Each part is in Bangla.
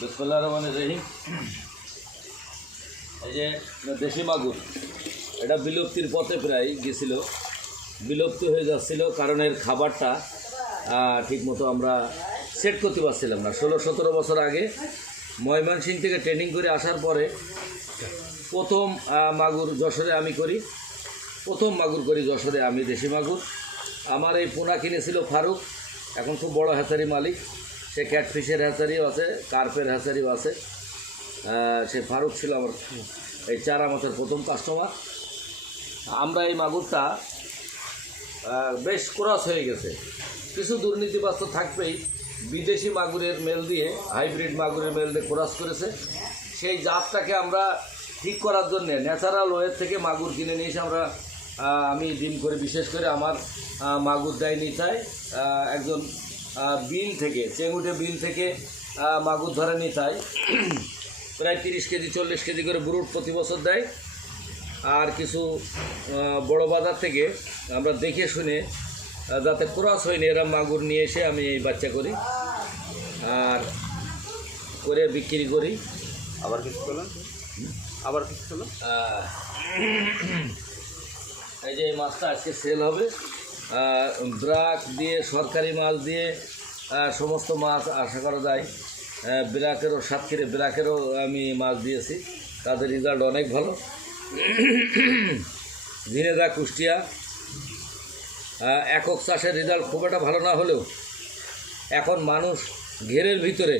বিসমিল্লাহির রহমানির রহিম। এই যে দেশি মাগুর, এটা বিলুপ্তির পথে প্রায় গেছিল, বিলুপ্তি হয়ে যাচ্ছিল কারণ এর খাবারটা ঠিকমতো আমরা সেট করতে পারছিলাম না। 16-17 বছর আগে ময়মনসিংহ থেকে ট্রেনিং করে আসার পরে প্রথম মাগুর যশোরে আমি করি, প্রথম মাগুর করি যশোরে আমি, দেশি মাগুর। আমার এই পোনা কিনেছিল ফারুক, এখন খুব বড় হ্যাচারি মালিক। সে ক্যাটফিশের হ্যাচারিও আছে, কার্পের হ্যাচারিও আছে। সে ফারুক ছিল আমার এই চারা মাছের প্রথম কাস্টমার। আমরা এই মাগুরটা বেশ ক্রস হয়ে গেছে, কিছু দুর্নীতিবাস্ত থাকবেই। বিদেশি মাগুরের মেল দিয়ে, হাইব্রিড মাগুরের মেল দিয়ে ক্রস করেছে। সেই জাতটাকে আমরা ঠিক করার জন্যে ন্যাচারাল ওয়ের থেকে মাগুর কিনে নিয়ে এসে আমি ডিম করে, বিশেষ করে আমার মাগুর দেয় নিতাই একজন বিল থেকে, চেঙ্গুটে বিল থেকে মাগুর ধরে নিতাই প্রায় 30 কেজি 40 কেজি করে ব্রুট প্রতি বছর দেয়। আর কিছু বড় বাজার থেকে আমরা দেখে শুনে, যাতে ক্রস হয়নি, এরা মাগুর নিয়ে এসে আমি এই বাচ্চা করি আর করে বিক্রি করি। আবার কিছু বলুন, আবার কিছু বলুন। এই যে এই মাছটা আজকে সেল হবে। ব্রাক দিয়ে, সরকারি মাছ দিয়ে সমস্ত মাছ আশা করা যায়। ব্রাকেরও, সাতক্ষীরে ব্রাকেরও আমি মাছ দিয়েছি, তাদের রেজাল্ট অনেক ভালো। ঝিনেদা, কুষ্টিয়া একক চাষের রেজাল্ট খুব একটা ভালো না হলেও এখন মানুষ ঘেরের ভিতরে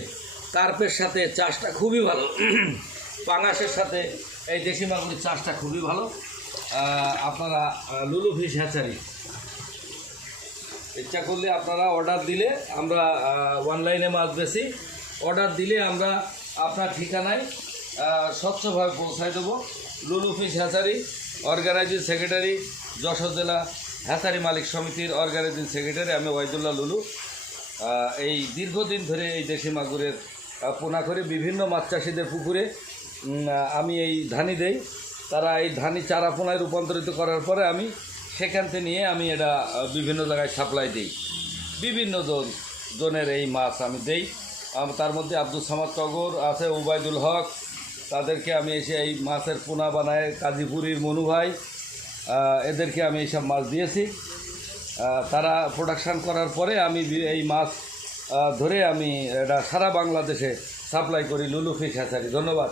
কার্পের সাথে চাষটা খুবই ভালো, পাঙাশের সাথে এই দেশি মাগুরের চাষটা খুবই ভালো। আপনারা লুলু ফিশ হ্যাচারি ইচ্ছা করলে আপনারা অর্ডার দিলে, আমরা অনলাইনে মাছ বেশি, অর্ডার দিলে আমরা আপনার ঠিকানায় স্বচ্ছভাবে পৌঁছায় দেবো। Lulu fish hatchery, organizing secretary, Jessore জেলা হ্যাচারি মালিক সমিতির অর্গানাইজিং সেক্রেটারি আমি ওয়াইদুল্লাহ লুলু। এই দীর্ঘদিন ধরে এই দেশি মাগুরের পোনা করে বিভিন্ন মাছ চাষিদের পুকুরে আমি এই ধানি দেই। তারা এই ধানি চারা পোনায় রূপান্তরিত করার পরে আমি সেখান থেকে নিয়ে আমি এটা বিভিন্ন জায়গায় সাপ্লাই দিই। বিভিন্ন জনের এই মাছ আমি দেই। তার মধ্যে আব্দুল সামাদ টগর আছে, ওবায়দুল হক, তাদেরকে আমি এসে এই মাছের পোনা বানায়, কাজীপুরীর মনু ভাই, এদেরকে আমি এইসব মাছ দিয়েছি। তারা প্রোডাকশান করার পরে আমি এই মাছ ধরে আমি এটা সারা বাংলাদেশে সাপ্লাই করি লুলু ফিশ হ্যাচারি। ধন্যবাদ।